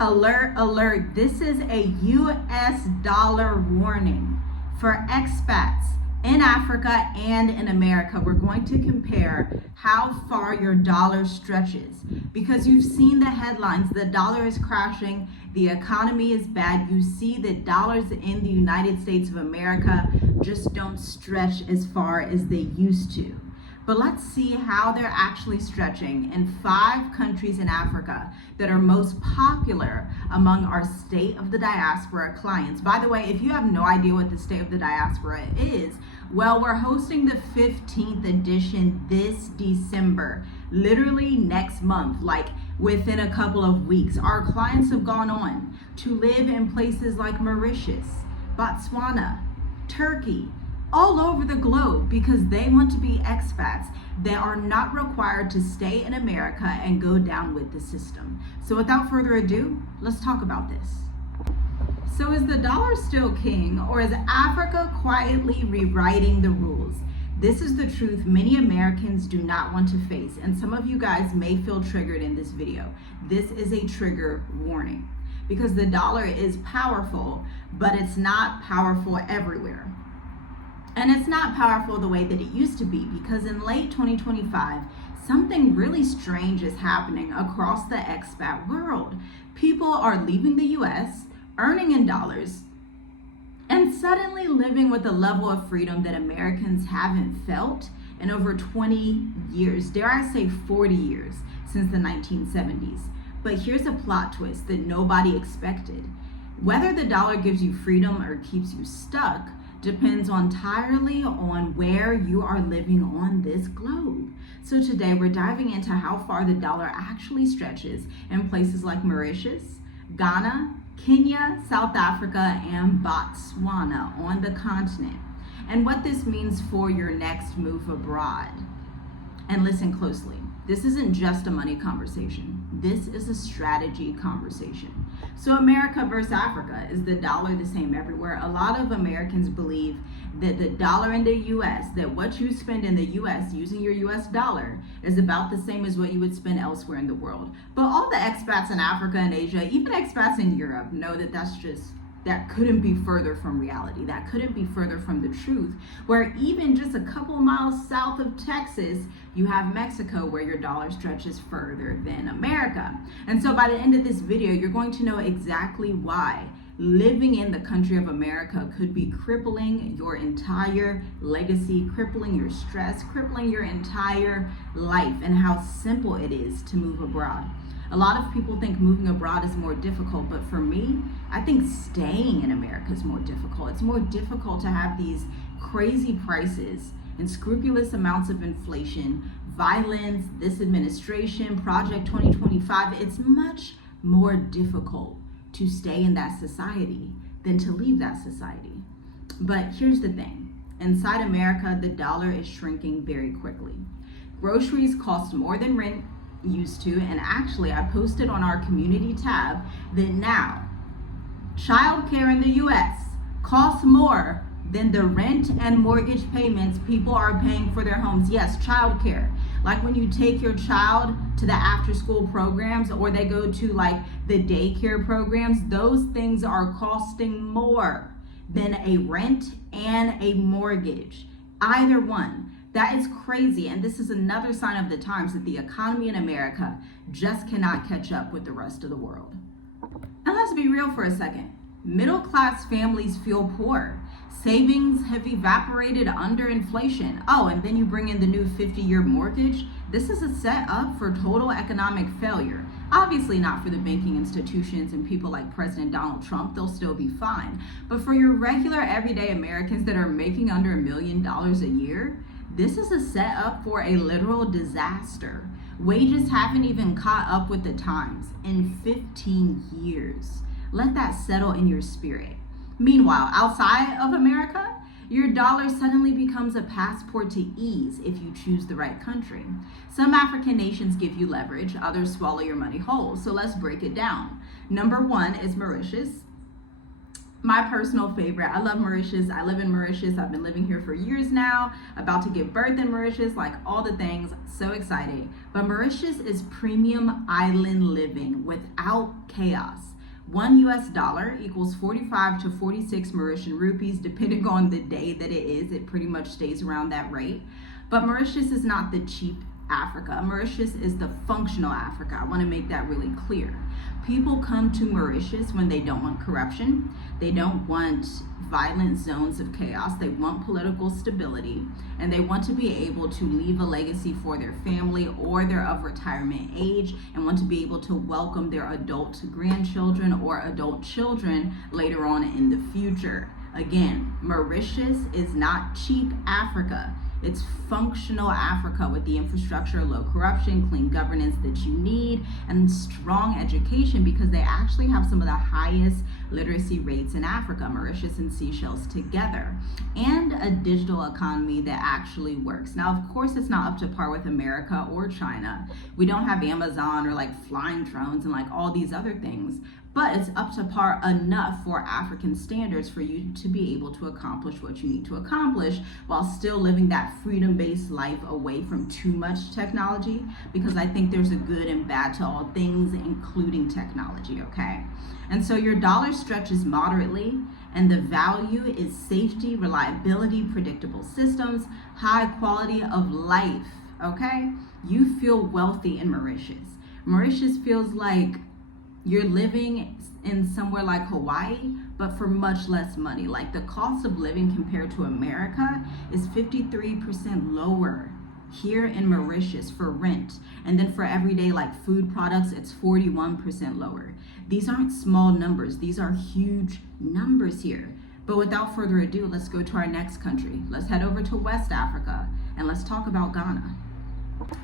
Alert, alert. This is a US dollar warning for expats in Africa and in America. We're going to compare how far your dollar stretches because you've seen the headlines. The dollar is crashing. The economy is bad. You see that dollars in the United States of America just don't stretch as far as they used to. But let's see how they're actually stretching in 5 countries in Africa that are most popular among our State of the Diaspora clients. By the way, if you have no idea what the State of the Diaspora is, well, we're hosting the 15th edition this December, literally next month, like within a couple of weeks. Our clients have gone on to live in places like Mauritius, Botswana, Turkey, all over the globe because they want to be expats that are not required to stay in America and go down with the system. So without further ado, let's talk about this. So is the dollar still king, or is Africa quietly rewriting the rules? This is the truth many Americans do not want to face, and some of you guys may feel triggered in this video. This is a trigger warning because the dollar is powerful, but it's not powerful everywhere. And it's not powerful the way that it used to be because in late 2025, something really strange is happening across the expat world. People are leaving the US, earning in dollars, and suddenly living with a level of freedom that Americans haven't felt in over 20 years, dare I say 40 years, since the 1970s. But here's a plot twist that nobody expected. Whether the dollar gives you freedom or keeps you stuck depends entirely on where you are living on this globe. So today we're diving into how far the dollar actually stretches in places like Mauritius, Ghana, Kenya, South Africa, and Botswana on the continent, and what this means for your next move abroad. And listen closely. This isn't just a money conversation. This is a strategy conversation. So America versus Africa, is the dollar the same everywhere? A lot of Americans believe that the dollar in the US, that what you spend in the US using your US dollar is about the same as what you would spend elsewhere in the world. But all the expats in Africa and Asia, even expats in Europe, know that that couldn't be further from reality. That couldn't be further from the truth, where even just a couple miles south of Texas, you have Mexico, where your dollar stretches further than America. And so by the end of this video, you're going to know exactly why living in the country of America could be crippling your entire legacy, crippling your stress, crippling your entire life, and how simple it is to move abroad. A lot of people think moving abroad is more difficult, but for me, I think staying in America is more difficult. It's more difficult to have these crazy prices and scrupulous amounts of inflation, violence, this administration, Project 2025. It's much more difficult to stay in that society than to leave that society. But here's the thing. Inside America, the dollar is shrinking very quickly. Groceries cost more than rent used to, and actually I posted on our community tab that now childcare in the US costs more than the rent and mortgage payments people are paying for their homes. Yes, childcare. Like when you take your child to the after school programs or they go to like the daycare programs, those things are costing more than a rent and a mortgage. Either one. That is crazy, and this is another sign of the times that the economy in America just cannot catch up with the rest of the world. And let's be real for a second. Middle-class families feel poor. Savings have evaporated under inflation. Oh, and then you bring in the new 50-year mortgage. This is a setup for total economic failure. Obviously not for the banking institutions and people like President Donald Trump, they'll still be fine. But for your regular everyday Americans that are making under $1 million a year, this is a setup for a literal disaster. Wages haven't even caught up with the times in 15 years. Let that settle in your spirit. Meanwhile, outside of America, your dollar suddenly becomes a passport to ease if you choose the right country. Some African nations give you leverage, others swallow your money whole. So let's break it down. Number 1 is Mauritius. My personal favorite. I love Mauritius. I live in Mauritius. I've been living here for years now, about to give birth in Mauritius, like all the things. So exciting. But Mauritius is premium island living without chaos. $1 equals 45 to 46 Mauritian rupees, depending on the day that it is. It pretty much stays around that rate. But Mauritius is not the cheap Africa. Mauritius is the functional Africa. I want to make that really clear. People come to Mauritius when they don't want corruption. They don't want violent zones of chaos. They want political stability, and they want to be able to leave a legacy for their family, or they're of retirement age and want to be able to welcome their adult grandchildren or adult children later on in the future. Again, Mauritius is not cheap Africa. It's functional Africa with the infrastructure, low corruption, clean governance that you need, and strong education, because they actually have some of the highest literacy rates in Africa, Mauritius and Seychelles together, and a digital economy that actually works. Now, of course, it's not up to par with America or China. We don't have Amazon or like flying drones and like all these other things, but it's up to par enough for African standards for you to be able to accomplish what you need to accomplish while still living that freedom-based life away from too much technology, because I think there's a good and bad to all things, including technology, okay? And so your dollar stretches moderately, and the value is safety, reliability, predictable systems, high quality of life, okay? You feel wealthy in Mauritius. Mauritius feels like you're living in somewhere like Hawaii, but for much less money. Like the cost of living compared to America is 53% lower here in Mauritius for rent. And then for everyday like food products, it's 41% lower. These aren't small numbers. These are huge numbers here. But without further ado, let's go to our next country. Let's head over to West Africa and let's talk about Ghana.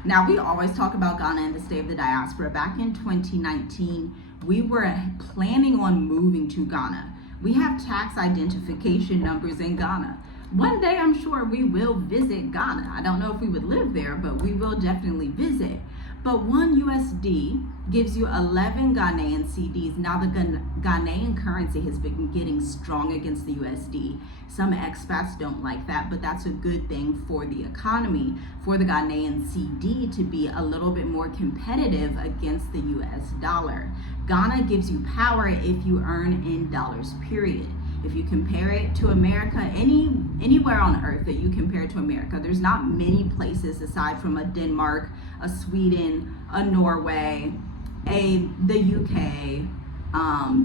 Now, we always talk about Ghana in the State of the Diaspora. Back in 2019, we were planning on moving to Ghana. We have tax identification numbers in Ghana. One day, I'm sure we will visit Ghana. I don't know if we would live there, but we will definitely visit. But one USD gives you 11 Ghanaian cedis. Now the Ghanaian currency has been getting strong against the USD. Some expats don't like that, but that's a good thing for the economy, for the Ghanaian CD to be a little bit more competitive against the US dollar. Ghana gives you power if you earn in dollars, period. If you compare it to America, anywhere on earth that you compare to America, there's not many places aside from a Denmark, a Sweden, a Norway, the UK.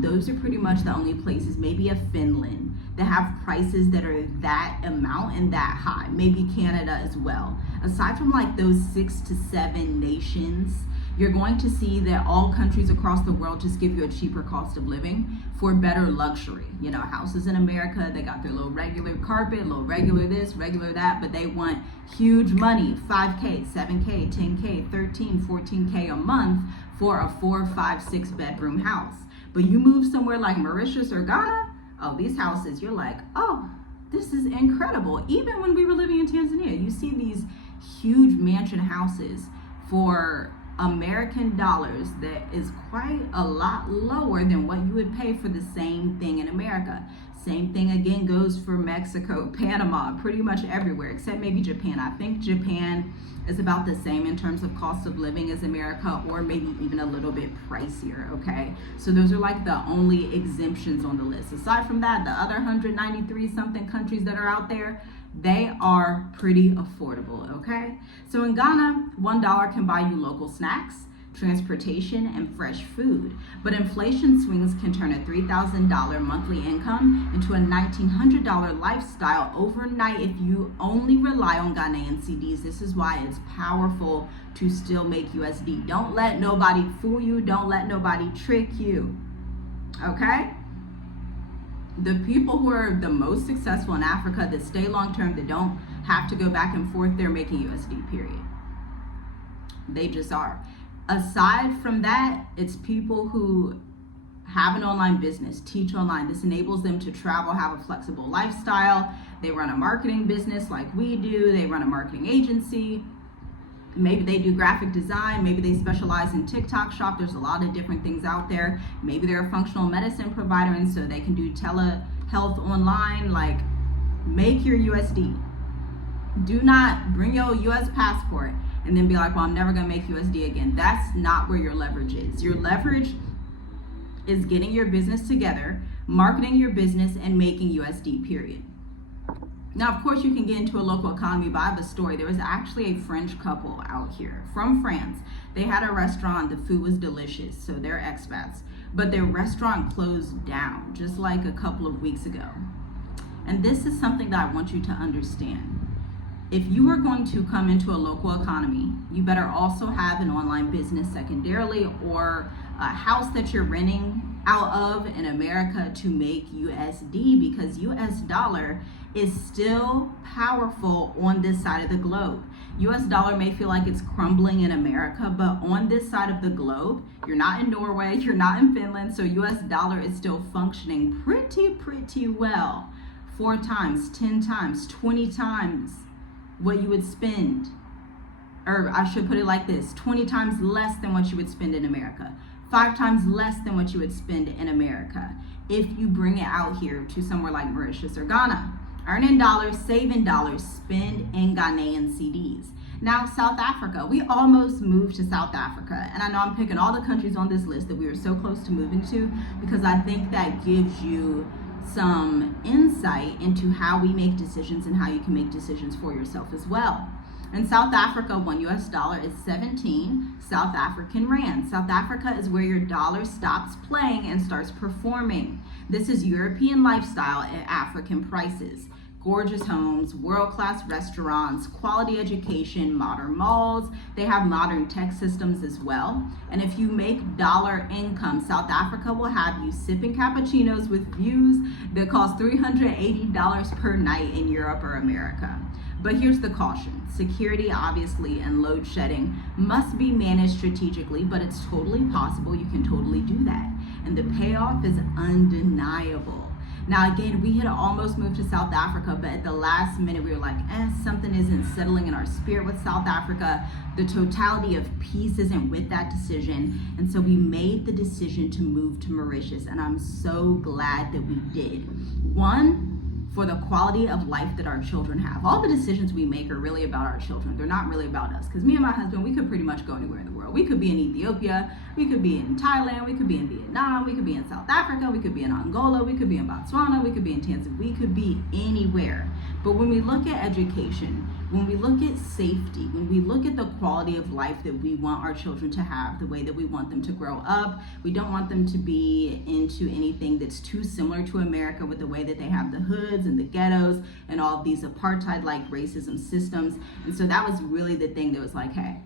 Those are pretty much the only places, maybe a Finland, that have prices that are that amount and that high. Maybe Canada as well. Aside from like those 6 to 7 nations, you're going to see that all countries across the world just give you a cheaper cost of living for better luxury. You know, houses in America, they got their little regular carpet, little regular this, regular that, but they want huge money, 5K, 7K, 10K, 13, 14K a month for a 4, 5, 6 bedroom house. But you move somewhere like Mauritius or Ghana, oh, these houses, you're like, oh, this is incredible. Even when we were living in Tanzania, you see these huge mansion houses for American dollars that is quite a lot lower than what you would pay for the same thing in America. Same thing again goes for Mexico, Panama, pretty much everywhere except maybe Japan. I think Japan is about the same in terms of cost of living as America, or maybe even a little bit pricier, okay? So those are like the only exemptions on the list. Aside from that, the other 193 something countries that are out there, they are pretty affordable, okay? So in Ghana, $1 can buy you local snacks, transportation, and fresh food. But inflation swings can turn a $3,000 monthly income into a $1,900 lifestyle overnight if you only rely on Ghanaian cedis. This is why it's powerful to still make USD. Don't let nobody fool you. Don't let nobody trick you, okay? The people who are the most successful in Africa that stay long-term, that don't have to go back and forth, they're making USD, period. They just are. Aside from that, it's people who have an online business, teach online. This enables them to travel, have a flexible lifestyle. They run a marketing business like we do. They run a marketing agency. Maybe they do graphic design, maybe they specialize in TikTok shop. There's a lot of different things out there. Maybe they're a functional medicine provider, and so they can do telehealth online. Like, make your USD. Do not bring your US passport and then be like, well, I'm never gonna make USD again. That's not where your leverage is. Your leverage is getting your business together, marketing your business, and making USD, period. Now, of course, you can get into a local economy, but I have a story. There was actually a French couple out here from France. They had a restaurant. The food was delicious, so they're expats. But their restaurant closed down just like a couple of weeks ago. And this is something that I want you to understand. If you are going to come into a local economy, you better also have an online business secondarily, or a house that you're renting out of in America to make USD, because US dollar is still powerful on this side of the globe. US dollar may feel like it's crumbling in America, but on this side of the globe, you're not in Norway, you're not in Finland, so US dollar is still functioning pretty well. 4 times, 10 times, 20 times what you would spend, or I should put it like this, 20 times less than what you would spend in America, 5 times less than what you would spend in America if you bring it out here to somewhere like Mauritius or Ghana. Earn in dollars, save in dollars, spend in Ghanaian cedis. Now, South Africa, we almost moved to South Africa, and I know I'm picking all the countries on this list that we were so close to moving to, because I think that gives you some insight into how we make decisions and how you can make decisions for yourself as well. In South Africa, 1 US dollar is 17 South African rand. South Africa is where your dollar stops playing and starts performing. This is European lifestyle at African prices. Gorgeous homes, world-class restaurants, quality education, modern malls. They have modern tech systems as well. And if you make dollar income, South Africa will have you sipping cappuccinos with views that cost $380 per night in Europe or America. But here's the caution. Security, obviously, and load shedding must be managed strategically, but it's totally possible. You can totally do that. And the payoff is undeniable. Now, again, we had almost moved to South Africa, but at the last minute, we were like, something isn't settling in our spirit with South Africa. The totality of peace isn't with that decision. And so we made the decision to move to Mauritius, and I'm so glad that we did. One, for the quality of life that our children have. All the decisions we make are really about our children. They're not really about us. Because me and my husband, we could pretty much go anywhere in the world. We could be in Ethiopia, we could be in Thailand, we could be in Vietnam, we could be in South Africa, we could be in Angola, we could be in Botswana, we could be in Tanzania, we could be anywhere. But when we look at education, when we look at safety, when we look at the quality of life that we want our children to have, the way that we want them to grow up, we don't want them to be into anything that's too similar to America with the way that they have the hoods and the ghettos and all of these apartheid-like racism systems. And so that was really the thing that was like, hey,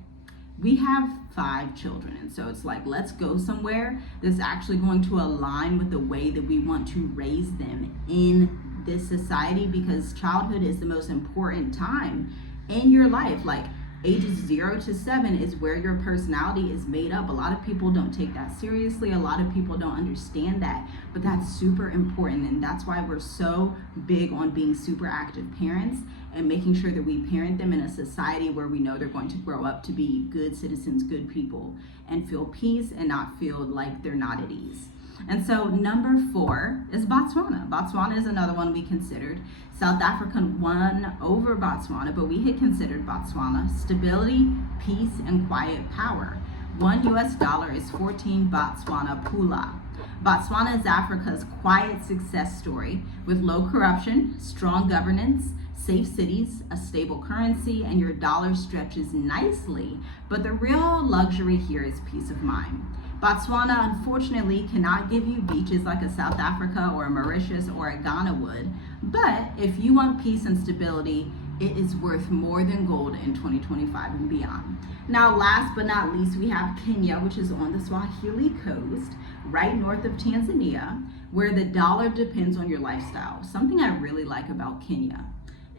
we have 5 children, and so it's like, let's go somewhere that's actually going to align with the way that we want to raise them in this society, because childhood is the most important time in your life. Like, ages 0 to 7 is where your personality is made up. A lot of people don't take that seriously. A lot of people don't understand that, but that's super important. And that's why we're so big on being super active parents and making sure that we parent them in a society where we know they're going to grow up to be good citizens, good people, and feel peace and not feel like they're not at ease. And so number 4 is Botswana. Botswana is another one we considered. South Africa won over Botswana, but we had considered Botswana. Stability, peace, and quiet power. 1 US dollar is 14 Botswana pula. Botswana is Africa's quiet success story with low corruption, strong governance, safe cities, a stable currency, and your dollar stretches nicely. But the real luxury here is peace of mind. Botswana, unfortunately, cannot give you beaches like a South Africa or a Mauritius or a Ghana would. But if you want peace and stability, it is worth more than gold in 2025 and beyond. Now, last but not least, we have Kenya, which is on the Swahili coast, right north of Tanzania, where the dollar depends on your lifestyle. Something I really like about Kenya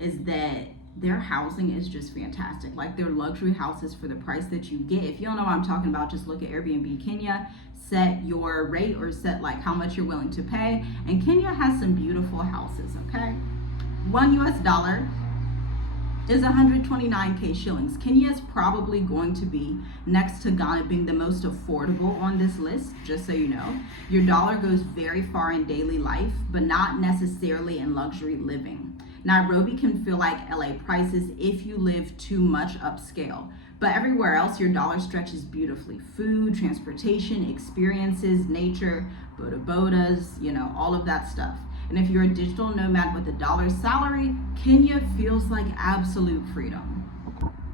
is that their housing is just fantastic. Like, their luxury houses for the price that you get. If you don't know what I'm talking about, just look at Airbnb Kenya, set your rate or set like how much you're willing to pay. And Kenya has some beautiful houses, okay? 1 US dollar is 129k shillings. Kenya is probably going to be next to Ghana being the most affordable on this list, just so you know. Your dollar goes very far in daily life, but not necessarily in luxury living. Nairobi can feel like LA prices if you live too much upscale, but everywhere else your dollar stretches beautifully. Food, transportation, experiences, nature, bodas, all of that stuff. And if you're a digital nomad with $1 salary, Kenya feels like absolute freedom.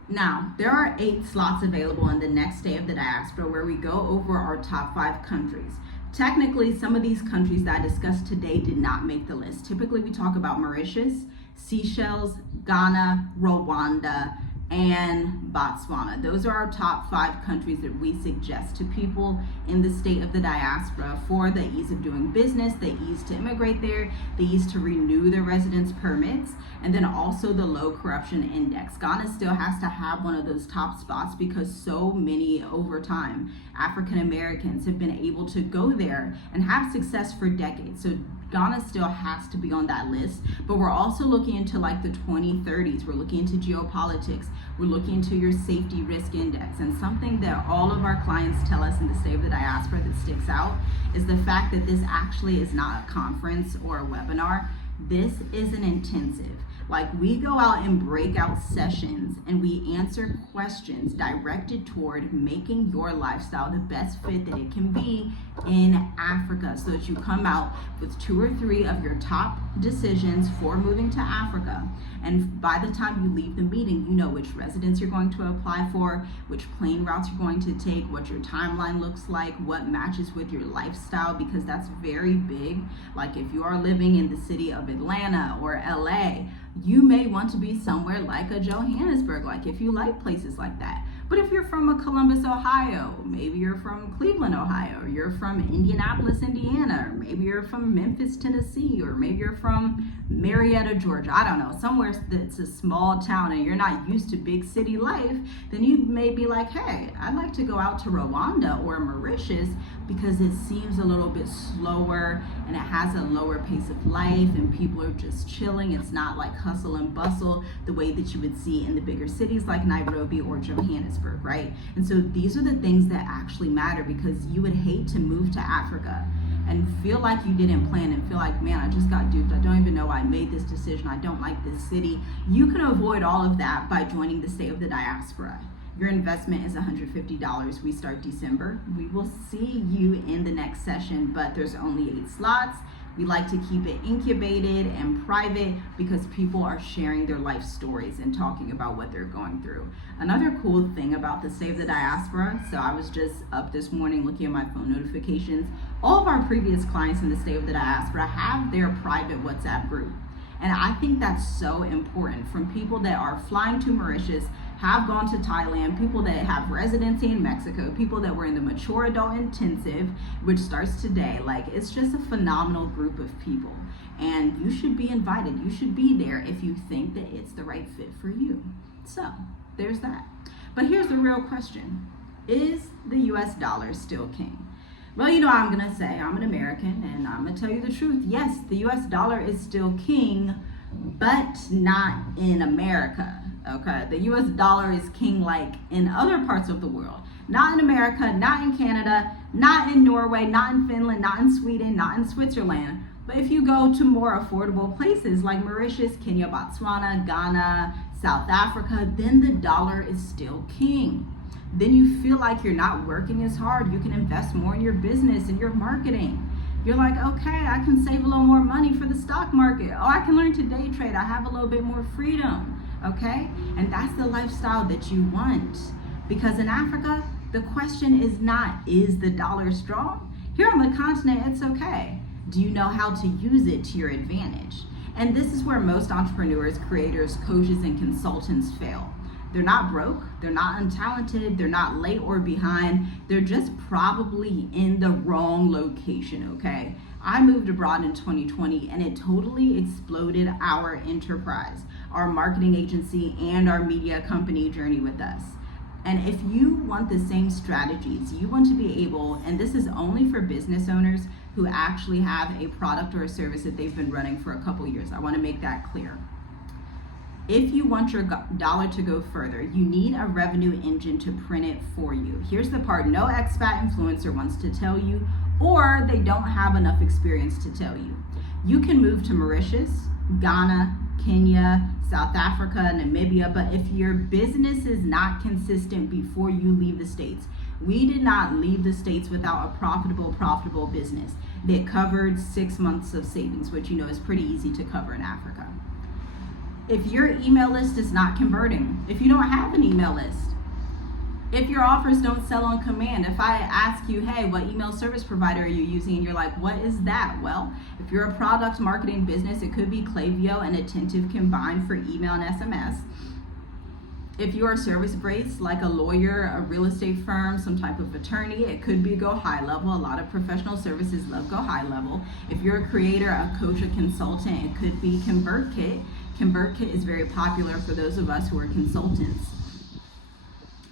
Now, there are 8 slots available in the next day of the diaspora where we go over our top 5 countries. Technically, some of these countries that I discussed today did not make the list. Typically, we talk about Mauritius, Seychelles, Ghana, Rwanda, and Botswana. Those are our top 5 countries that we suggest to people in the state of the diaspora for the ease of doing business, the ease to immigrate there, the ease to renew their residence permits, and then also the low corruption index. Ghana still has to have one of those top spots because so many over time African Americans have been able to go there and have success for decades. So Ghana still has to be on that list, but we're also looking into like the 2030s. We're looking into geopolitics. We're looking into your safety risk index. And something that all of our clients tell us in the state of the diaspora that sticks out is the fact that this actually is not a conference or a webinar. This is an intensive. Like, we go out in breakout sessions and we answer questions directed toward making your lifestyle the best fit that it can be in Africa, so that you come out with 2 or 3 of your top decisions for moving to Africa. And by the time you leave the meeting, you know which residence you're going to apply for, which plane routes you're going to take, what your timeline looks like, what matches with your lifestyle, because that's very big. Like, if you are living in the city of Atlanta or LA, you may want to be somewhere like a Johannesburg, like if you like places like that. But if you're from a Columbus, Ohio, maybe you're from Cleveland, Ohio, or you're from Indianapolis, Indiana, or maybe you're from Memphis, Tennessee, or maybe you're from Marietta, Georgia, I don't know, somewhere that's a small town and you're not used to big city life, then you may be like, hey, I'd like to go out to Rwanda or Mauritius because it seems a little bit slower and it has a lower pace of life and people are just chilling. It's not like hustle and bustle the way that you would see in the bigger cities like Nairobi or Johannesburg, right? And so these are the things that actually matter, because you would hate to move to Africa and feel like you didn't plan and feel like, man, I just got duped. I don't even know why I made this decision. I don't like this city. You can avoid all of that by joining the State of the Diaspora. Your investment is $150. We start December. We will see you in the next session, but there's only 8 slots. We like to keep it incubated and private because people are sharing their life stories and talking about what they're going through. Another cool thing about the State of the Diaspora, so I was just up this morning looking at my phone notifications. All of our previous clients in the State of the Diaspora have their private WhatsApp group. And I think that's so important, from people that are flying to Mauritius, have gone to Thailand, people that have residency in Mexico, people that were in the mature adult intensive, which starts today. Like, it's just a phenomenal group of people. And you should be invited. You should be there if you think that it's the right fit for you. So, there's that. But here's the real question. Is the US dollar still king? Well, you know what I'm gonna say. I'm an American and I'm gonna tell you the truth. Yes, the US dollar is still king, but not in America. Okay, the US dollar is king like in other parts of the world. Not in America, not in Canada, not in Norway, not in Finland, not in Sweden, not in Switzerland. But if you go to more affordable places like Mauritius, Kenya, Botswana, Ghana, South Africa, then the dollar is still king. Then you feel like you're not working as hard. You can invest more in your business and your marketing. You're like, okay, I can save a little more money for the stock market. Oh, I can learn to day trade. I have a little bit more freedom, okay? And that's the lifestyle that you want. Because in Africa, the question is not, is the dollar strong? Here on the continent, it's okay. Do you know how to use it to your advantage? And this is where most entrepreneurs, creators, coaches, and consultants fail. They're not broke, they're not untalented, they're not late or behind, they're just probably in the wrong location, okay? I moved abroad in 2020 and it totally exploded our enterprise, our marketing agency, and our media company journey with us. And if you want the same strategies, you want to be able, and this is only for business owners who actually have a product or a service that they've been running for a couple years. I want to make that clear. If you want your dollar to go further, you need a revenue engine to print it for you. Here's the part no expat influencer wants to tell you, or they don't have enough experience to tell you. You can move to Mauritius, Ghana, Kenya, South Africa, Namibia, but if your business is not consistent before you leave the States, we did not leave the States without a profitable business that covered 6 months of savings, which you know is pretty easy to cover in Africa. If your email list is not converting, if you don't have an email list, if your offers don't sell on command, if I ask you, hey, what email service provider are you using? And you're like, what is that? Well, if you're a product marketing business, it could be Klaviyo and Attentive combined for email and SMS. If you are service-based, like a lawyer, a real estate firm, some type of attorney, it could be Go High Level. A lot of professional services love Go High Level. If you're a creator, a coach, a consultant, it could be ConvertKit. ConvertKit is very popular for those of us who are consultants.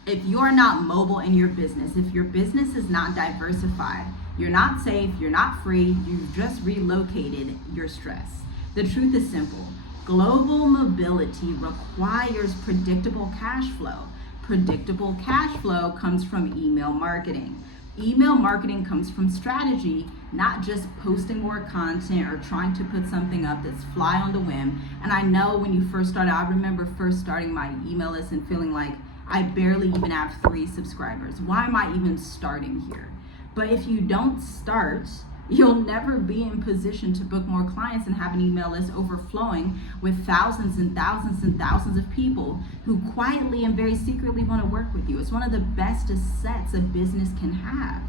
If you're not mobile in your business, if your business is not diversified, you're not safe, you're not free, you've just relocated, you're stressed. The truth is simple. Global mobility requires predictable cash flow. Predictable cash flow comes from email marketing. Email marketing comes from strategy, not just posting more content or trying to put something up that's fly on the whim. And I know when you first started, I remember first starting my email list and feeling like I barely even have 3 subscribers. Why am I even starting here? But if you don't start, you'll never be in position to book more clients and have an email list overflowing with thousands and thousands and thousands of people who quietly and very secretly want to work with you. It's one of the best assets a business can have.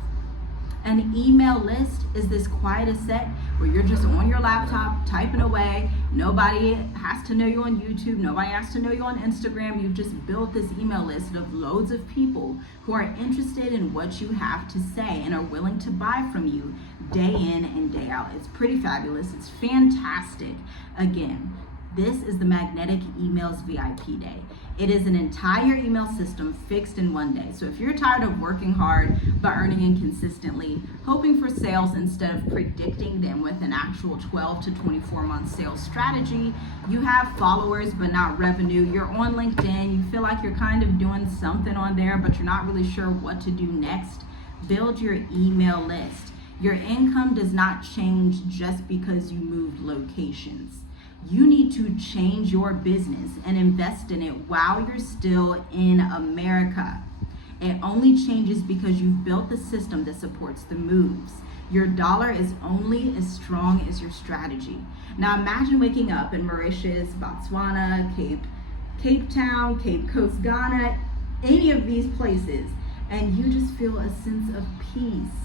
An email list is this quiet asset where you're just on your laptop typing away. Nobody has to know you on YouTube. Nobody has to know you on Instagram. You've just built this email list of loads of people who are interested in what you have to say and are willing to buy from you day in and day out. It's pretty fabulous. It's fantastic. Again, this is the Magnetic Emails VIP Day. It is an entire email system fixed in one day. So if you're tired of working hard but earning inconsistently, hoping for sales instead of predicting them with an actual 12 to 24 month sales strategy, you have followers but not revenue, you're on LinkedIn, you feel like you're kind of doing something on there but you're not really sure what to do next, build your email list. Your income does not change just because you moved locations. You need to change your business and invest in it while you're still in America. It only changes because you've built the system that supports the moves. Your dollar is only as strong as your strategy. Now imagine waking up in Mauritius, Botswana, Cape Town, Cape Coast, Ghana, any of these places, and you just feel a sense of peace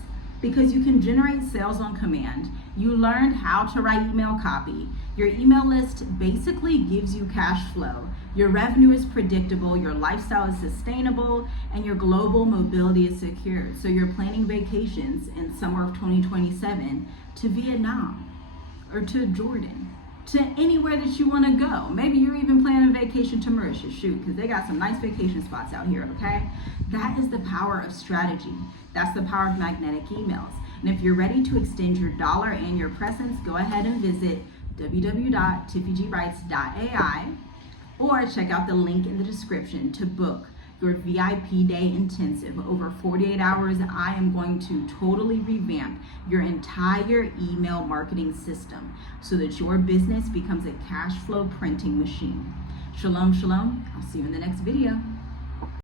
because you can generate sales on command. You learned how to write email copy. Your email list basically gives you cash flow. Your revenue is predictable, your lifestyle is sustainable, and your global mobility is secured. So you're planning vacations in summer of 2027 to Vietnam or to Jordan, to anywhere that you want to go. Maybe you're even planning a vacation to Mauritius, because they got some nice vacation spots out here, okay? That is the power of strategy. That's the power of magnetic emails. And if you're ready to extend your dollar and your presence, go ahead and visit www.tiffygwrites.ai or check out the link in the description to book your VIP Day Intensive. Over 48 hours, I am going to totally revamp your entire email marketing system so that your business becomes a cash flow printing machine. Shalom, shalom. I'll see you in the next video.